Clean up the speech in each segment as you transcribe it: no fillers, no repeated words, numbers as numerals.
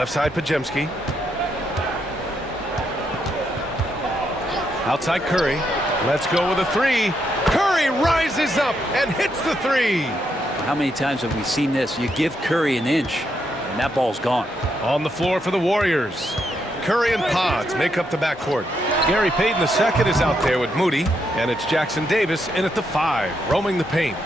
Left side, Pajemski. Outside Curry. Let's go with a three. Curry rises up and hits the three. How many times have we seen this? You give Curry an inch, and that ball's gone. On the floor for the Warriors. Curry and Pods make up the backcourt. Gary Payton II is out there with Moody, and it's Jackson Davis in at the 5, roaming the paint.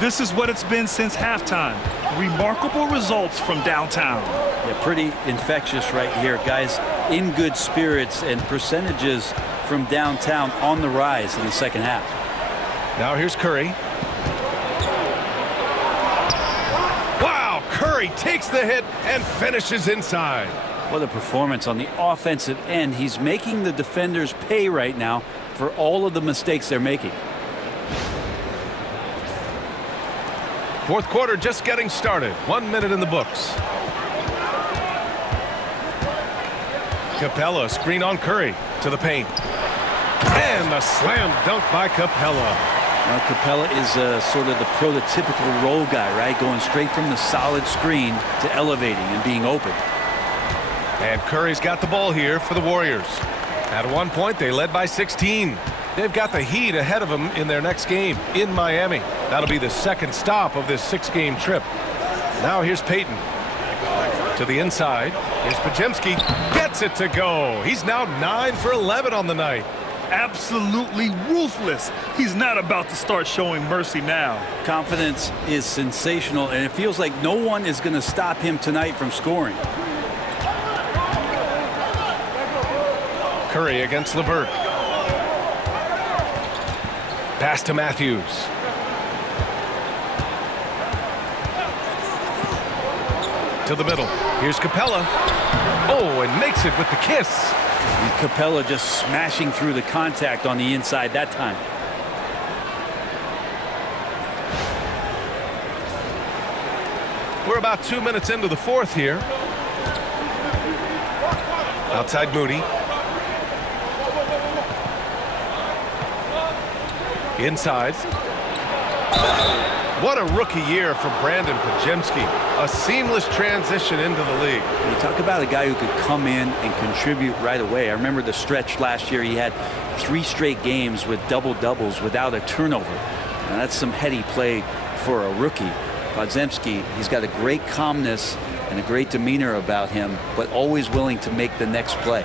This is what it's been since halftime. Remarkable results from downtown. Yeah, pretty infectious right here. Guys in good spirits, and percentages from downtown on the rise in the second half. Now here's Curry. Wow, Curry takes the hit and finishes inside. What a performance on the offensive end. He's making the defenders pay right now for all of the mistakes they're making. Fourth quarter just getting started. 1 minute in the books. Capella, screen on Curry to the paint. And a slam dunk by Capella. Now, Capella is sort of the prototypical role guy, right? Going straight from the solid screen to elevating and being open. And Curry's got the ball here for the Warriors. At one point, they led by 16. They've got the Heat ahead of them in their next game in Miami. That'll be the second stop of this 6-game trip. Now here's Payton. To the inside. Here's Pajemski. Gets it to go. He's now 9 for 11 on the night. Absolutely ruthless. He's not about to start showing mercy now. Confidence is sensational, and it feels like no one is going to stop him tonight from scoring. Curry against LeVert. Pass to Matthews. To the middle. Here's Capella. Oh, and makes it with the kiss. And Capella just smashing through the contact on the inside that time. We're about 2 minutes into the fourth here. Outside Moody. Inside. What a rookie year for Brandon Pajemski. A seamless transition into the league. You talk about a guy who could come in and contribute right away. I remember the stretch last year. He had 3 straight games with double-doubles without a turnover. Now, that's some heady play for a rookie. Pajemski, he's got a great calmness and a great demeanor about him, but always willing to make the next play.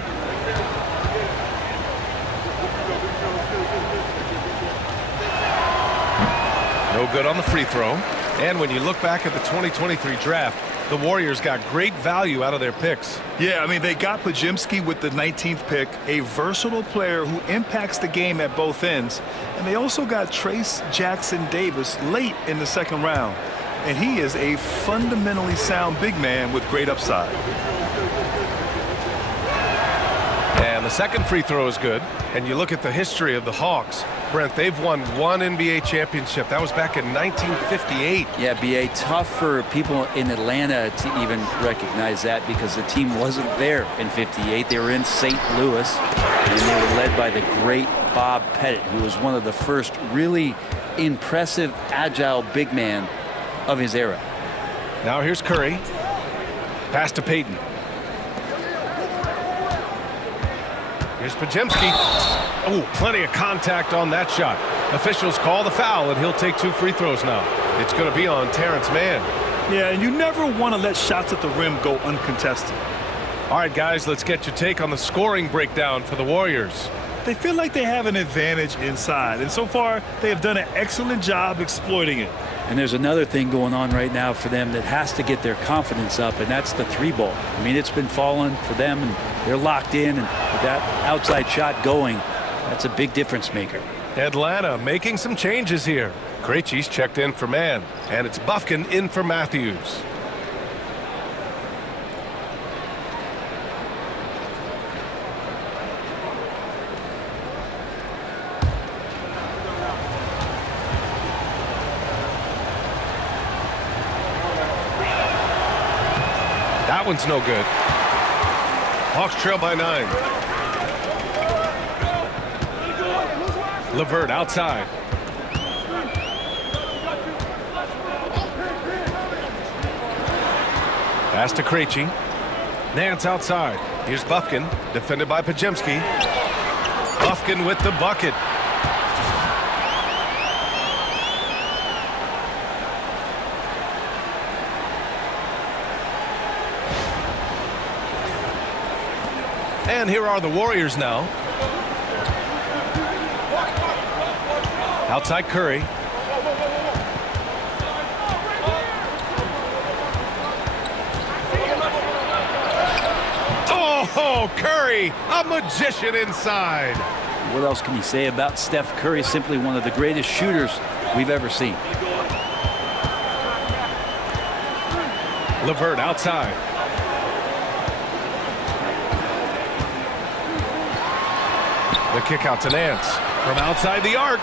No good on the free throw. And when you look back at the 2023 draft, the Warriors got great value out of their picks. Yeah, I mean, they got Pajemski with the 19th pick, a versatile player who impacts the game at both ends. And they also got Trace Jackson Davis late in the second round. And he is a fundamentally sound big man with great upside. And the second free throw is good. And you look at the history of the Hawks. Brent, they've won 1 NBA championship. That was back in 1958. Yeah, B.A., tough for people in Atlanta to even recognize that because the team wasn't there in 58. They were in St. Louis, and they were led by the great Bob Pettit, who was one of the first really impressive, agile big man of his era. Now here's Curry. Pass to Payton. Here's Pajemski. Oh, plenty of contact on that shot. Officials call the foul, and he'll take 2 free throws now. It's going to be on Terrence Mann. Yeah, and you never want to let shots at the rim go uncontested. All right, guys, let's get your take on the scoring breakdown for the Warriors. They feel like they have an advantage inside, and so far they have done an excellent job exploiting it. And there's another thing going on right now for them that has to get their confidence up, and that's the 3-ball. I mean, it's been falling for them, and they're locked in, and with that outside shot going, that's a big difference maker. Atlanta making some changes here. Krejci's checked in for Mann, and it's Bufkin in for Matthews. That one's no good. Hawks trail by 9. LeVert outside. Pass to Krejci. Nance outside. Here's Bufkin, defended by Pajemski. Bufkin with the bucket. And here are the Warriors now. Outside Curry. Oh, Curry, a magician inside. What else can you say about Steph Curry? Simply one of the greatest shooters we've ever seen. LeVert outside. The kick out to Nance from outside the arc.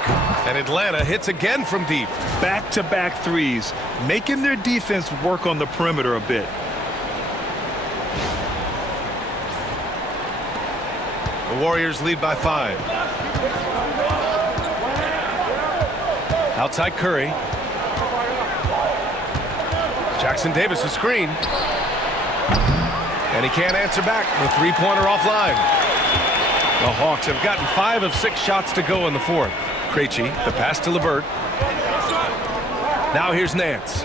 And Atlanta hits again from deep. Back-to-back threes, making their defense work on the perimeter a bit. The Warriors lead by 5. Outside Curry. Jackson Davis a screen. And he can't answer back. The three-pointer offline. The Hawks have gotten 5 of 6 shots to go in the fourth. Krejci, the pass to LeVert. Now here's Nance.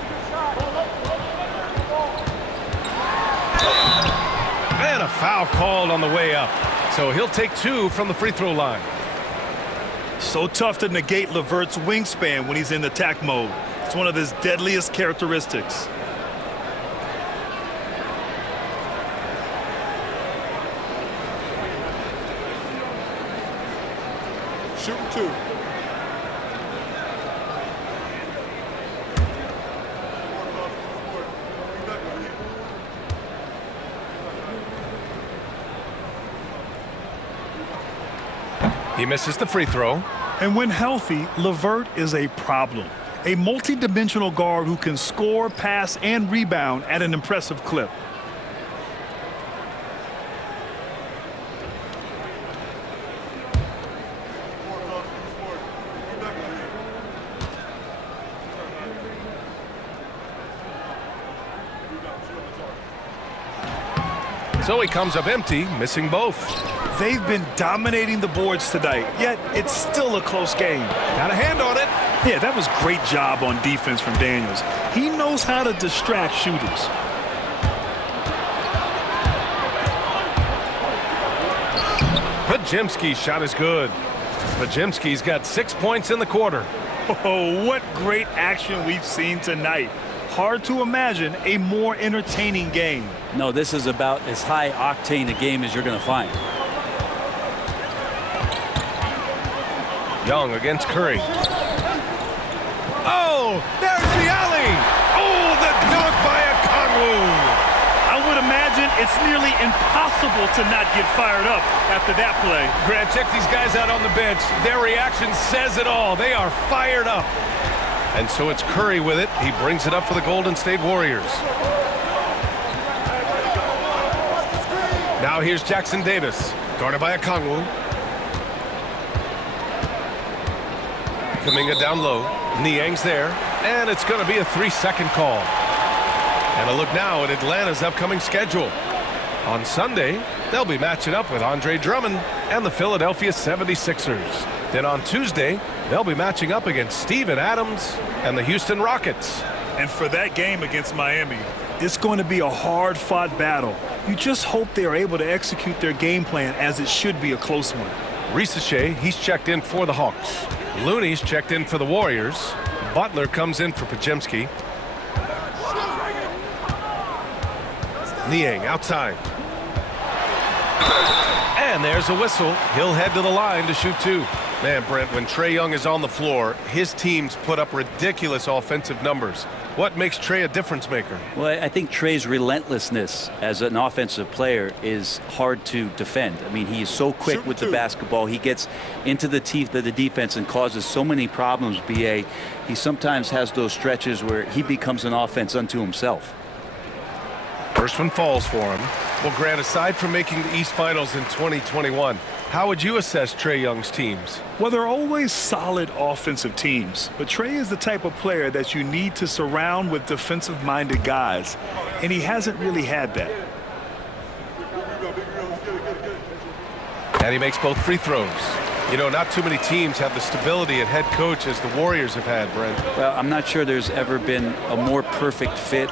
And a foul called on the way up. So he'll take 2 from the free throw line. So tough to negate LeVert's wingspan when he's in attack mode. It's one of his deadliest characteristics. Shooting 2. He misses the free throw. And when healthy, LeVert is a problem. A multi-dimensional guard who can score, pass, and rebound at an impressive clip. So he comes up empty, missing both. They've been dominating the boards tonight, yet it's still a close game. Got a hand on it. Yeah, that was great job on defense from Daniels. He knows how to distract shooters. Pajemski's shot is good. Pajemski's got 6 points in the quarter. Oh, what great action we've seen tonight. Hard to imagine a more entertaining game. No, this is about as high octane a game as you're going to find. Young against Curry. Oh, there's the alley. Oh, the dunk by Okongwu. I would imagine it's nearly impossible to not get fired up after that play. Grant, check these guys out on the bench. Their reaction says it all. They are fired up. And so it's Curry with it. He brings it up for the Golden State Warriors. Now here's Jackson Davis, guarded by Okongwu. Kuminga down low. Niang's there. And it's going to be a 3-second call. And a look now at Atlanta's upcoming schedule. On Sunday, they'll be matching up with Andre Drummond and the Philadelphia 76ers. Then on Tuesday, they'll be matching up against Steven Adams and the Houston Rockets. And for that game against Miami, it's going to be a hard-fought battle. You just hope they are able to execute their game plan as it should be a close one. Risache, he's checked in for the Hawks. Looney's checked in for the Warriors. Butler comes in for Pajemski. Niang outside. And there's a whistle. He'll head to the line to shoot 2. Man, Brent, when Trae Young is on the floor, his teams put up ridiculous offensive numbers. What makes Trae a difference maker? Well, I think Trae's relentlessness as an offensive player is hard to defend. I mean, he is so quick with the basketball. He gets into the teeth of the defense and causes so many problems, BA. He sometimes has those stretches where he becomes an offense unto himself. First one falls for him. Well, Grant, aside from making the East Finals in 2021, how would you assess Trae Young's teams? Well, they're always solid offensive teams, but Trae is the type of player that you need to surround with defensive-minded guys, and he hasn't really had that. And he makes both free throws. You know, not too many teams have the stability at head coach as the Warriors have had, Brent. Well, I'm not sure there's ever been a more perfect fit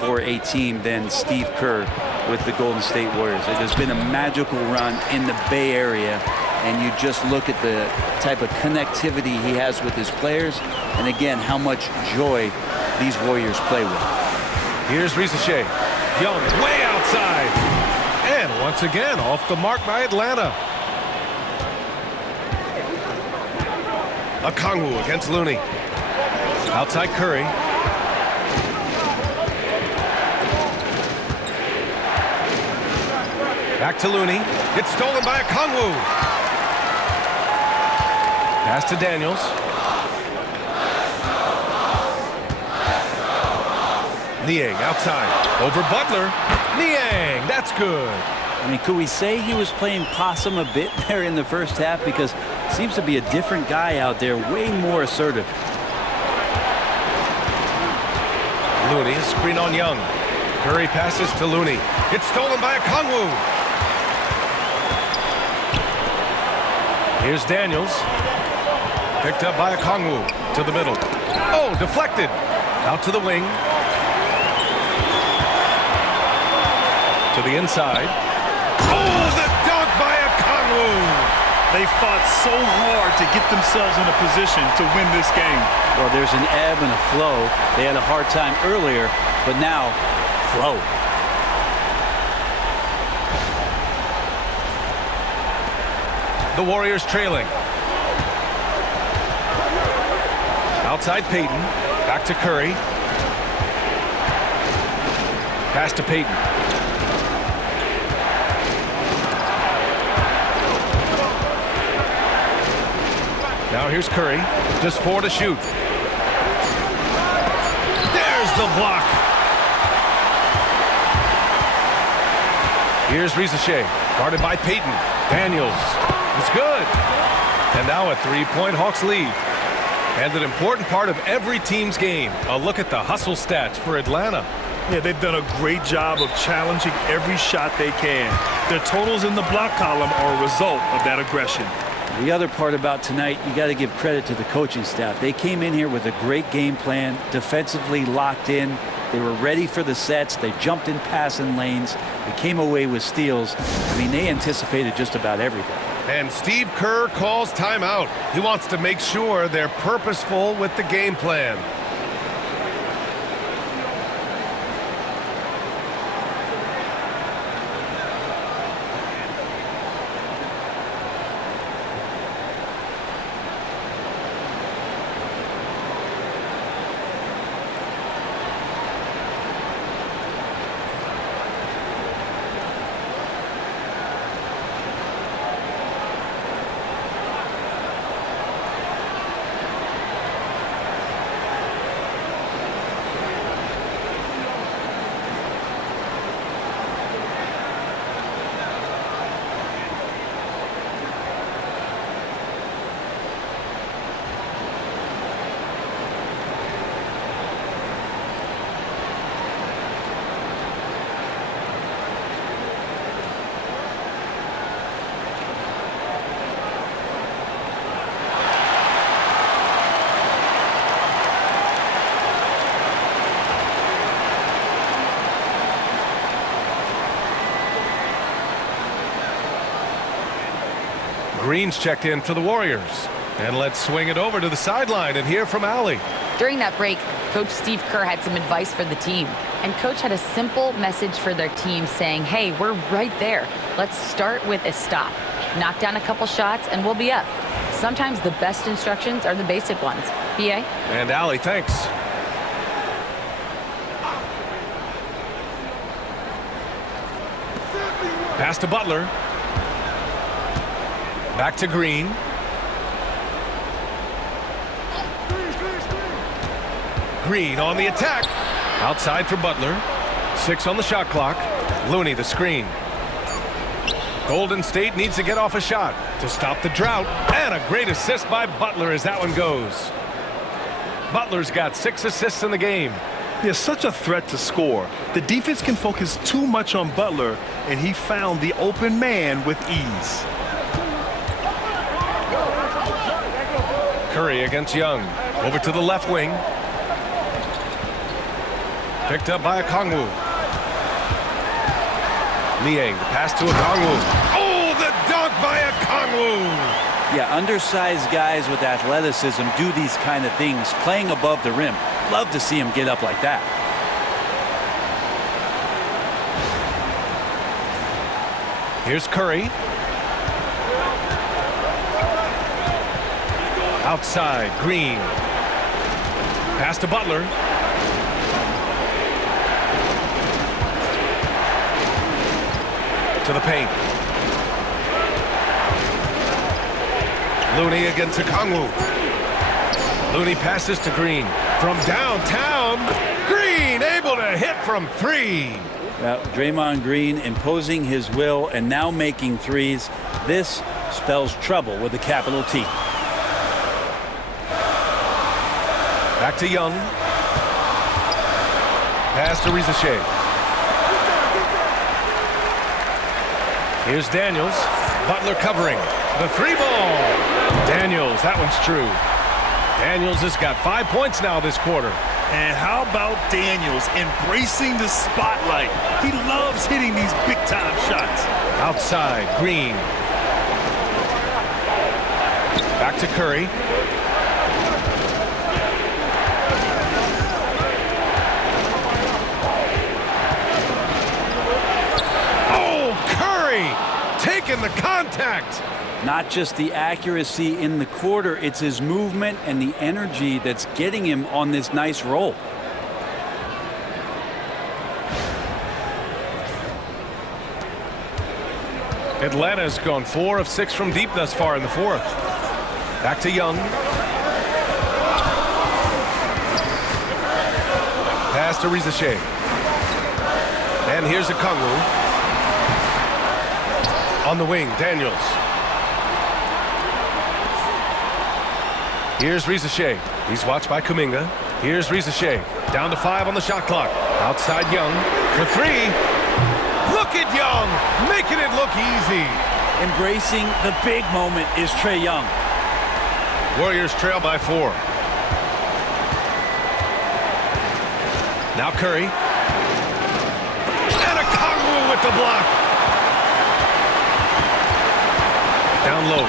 for a team than Steve Kerr with the Golden State Warriors. It has been a magical run in the Bay Area, and you just look at the type of connectivity he has with his players, and again, how much joy these Warriors play with. Here's Risacher. Young way outside. And once again, off the mark by Atlanta. Okongwu against Looney. Outside Curry. Back to Looney. It's stolen by Okongwu. Pass to Daniels. Niang outside. Over Butler. Niang, that's good. I mean, could we say he was playing possum a bit there in the first half? Because it seems to be a different guy out there, way more assertive. Looney, a screen on Young. Curry passes to Looney. It's stolen by Okongwu. Here's Daniels. Picked up by Okongwu to the middle. Oh, deflected. Out to the wing. To the inside. Oh, the dunk by Okongwu. They fought so hard to get themselves in a position to win this game. Well, there's an ebb and a flow. They had a hard time earlier, but now, flow. The Warriors trailing. Outside Payton. Back to Curry. Pass to Payton. Now here's Curry. Just 4 to shoot. There's the block. Here's Risacher. Guarded by Payton. Daniels. It's good. And now a 3-point Hawks lead. And an important part of every team's game. A look at the hustle stats for Atlanta. Yeah, they've done a great job of challenging every shot they can. Their totals in the block column are a result of that aggression. The other part about tonight, you got to give credit to the coaching staff. They came in here with a great game plan, defensively locked in. They were ready for the sets. They jumped in passing lanes. They came away with steals. I mean, they anticipated just about everything. And Steve Kerr calls timeout. He wants to make sure they're purposeful with the game plan. Green's checked in for the Warriors. And let's swing it over to the sideline and hear from Allie. During that break, Coach Steve Kerr had some advice for the team. And Coach had a simple message for their team saying, hey, we're right there. Let's start with a stop. Knock down a couple shots and we'll be up. Sometimes the best instructions are the basic ones. B.A.? And Allie, thanks. Pass to Butler. Back to Green. Green on the attack. Outside for Butler. 6 on the shot clock. Looney the screen. Golden State needs to get off a shot to stop the drought. And a great assist by Butler as that one goes. Butler's got 6 assists in the game. They're such a threat to score. The defense can focus too much on Butler, and he found the open man with ease. Curry against Young. Over to the left wing. Picked up by Okongwu. Liang, the pass to Okongwu. Oh, the dunk by Okongwu! Yeah, undersized guys with athleticism do these kind of things, playing above the rim. Love to see him get up like that. Here's Curry. Outside, Green. Pass to Butler. To the paint. Looney against Okongwu. Looney passes to Green. From downtown, Green able to hit from 3. Well, Draymond Green imposing his will and now making threes. This spells trouble with a capital T. Back to Young. Pass to Rizashe. Here's Daniels. Butler covering. The 3-ball. Daniels, that one's true. Daniels has got 5 points now this quarter. And how about Daniels embracing the spotlight? He loves hitting these big-time shots. Outside, Green. Back to Curry. Oh, Curry taking the contact. Not just the accuracy in the quarter, it's his movement and the energy that's getting him on this nice roll. Atlanta's gone 4 of 6 from deep thus far in the fourth. Back to Young. Pass to Rizashe. And here's Okongwu. On the wing, Daniels. Here's Rizashe. He's watched by Kuminga. Here's Rizashe. Down to 5 on the shot clock. Outside Young for 3. Look at Young, making it look easy. Embracing the big moment is Trae Young. Warriors trail by 4. Now Curry. And Okongwu with the block. Down low.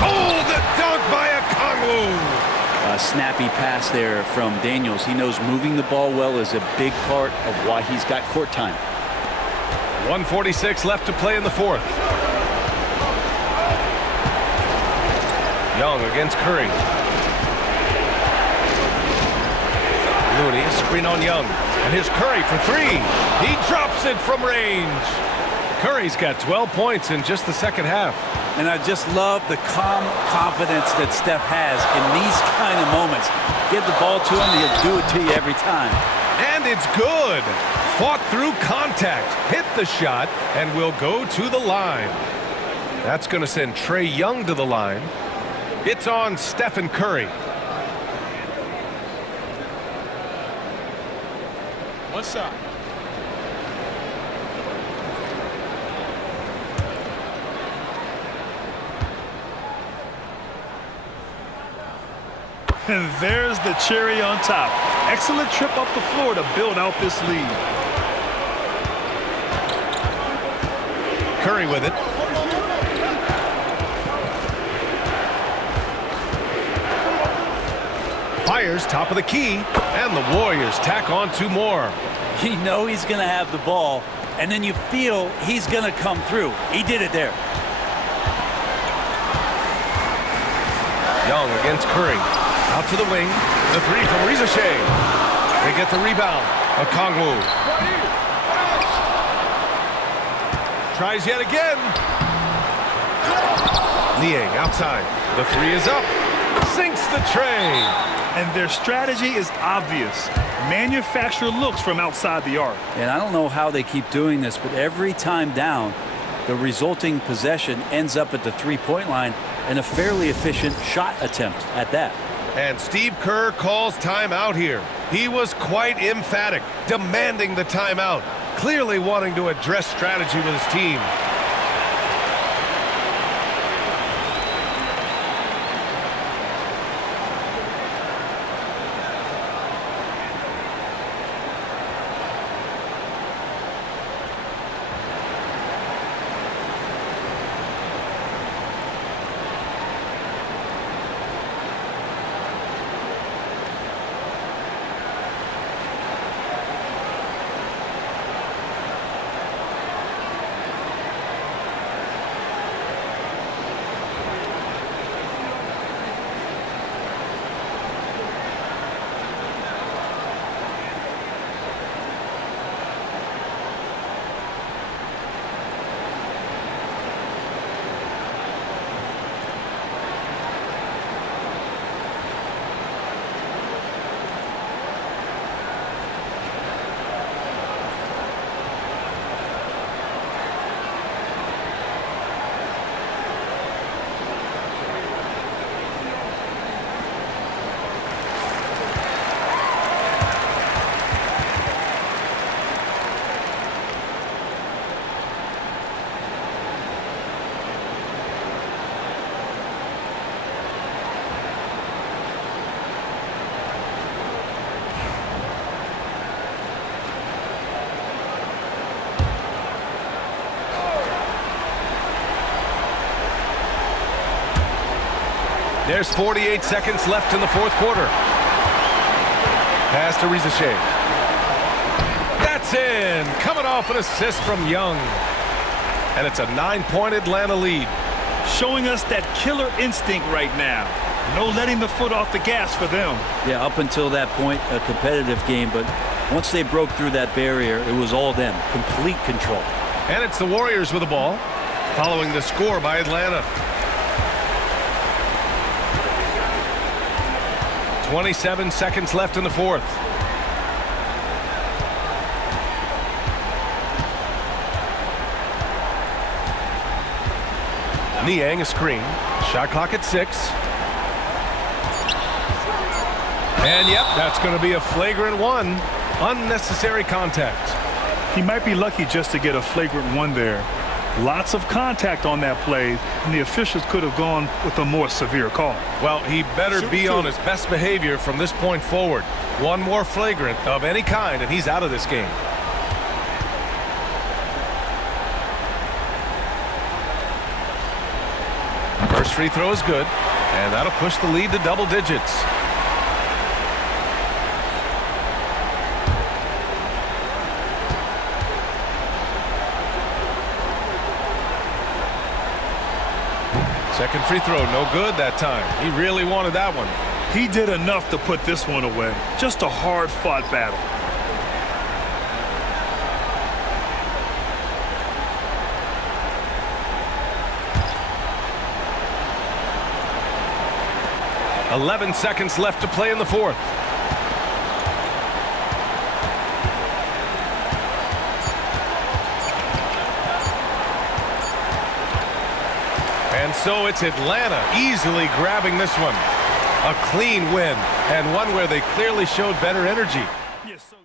Oh, the dunk by Okongwu. A snappy pass there from Daniels. He knows moving the ball well is a big part of why he's got court time. 1:46 left to play in the fourth. Young against Curry. Looney, a screen on Young. And here's Curry for 3. He drops it from range. Curry's got 12 points in just the second half. And I just love the calm confidence that Steph has in these kind of moments. Give the ball to him, he'll do it to you every time. And it's good. Fought through contact, hit the shot, and will go to the line. That's going to send Trae Young to the line. It's on Stephen Curry. What's up? And there's the cherry on top. Excellent trip up the floor to build out this lead. Curry with it. Fires top of the key, and the Warriors tack on 2 more. You know he's going to have the ball, and then you feel he's going to come through. He did it there. Young against Curry. Out to the wing. The 3 from Rizashe. They get the rebound. Okongwu. Tries yet again. Liang outside. The 3 is up. Sinks the tray. And their strategy is obvious. Manufacture looks from outside the arc. And I don't know how they keep doing this, but every time down, the resulting possession ends up at the 3-point line and a fairly efficient shot attempt at that. And Steve Kerr calls timeout here. He was quite emphatic, demanding the timeout, clearly wanting to address strategy with his team. There's 48 seconds left in the fourth quarter. Pass to Rizashea. That's in. Coming off an assist from Young. And it's a 9-point Atlanta lead. Showing us that killer instinct right now. No letting the foot off the gas for them. Yeah, up until that point, a competitive game. But once they broke through that barrier, it was all them. Complete control. And it's the Warriors with the ball, following the score by Atlanta. 27 seconds left in the fourth. Niang a screen. Shot clock at 6. And yep, that's going to be a flagrant 1. Unnecessary contact. He might be lucky just to get a flagrant 1 there. Lots of contact on that play, and the officials could have gone with a more severe call. Well, he better be on his best behavior from this point forward. One more flagrant of any kind, and he's out of this game. First free throw is good, and that'll push the lead to double digits. Second free throw, no good that time. He really wanted that one. He did enough to put this one away. Just a hard-fought battle. "11 seconds left to play in the fourth. And so it's Atlanta easily grabbing this one. A clean win, and one where they clearly showed better energy. Yes, so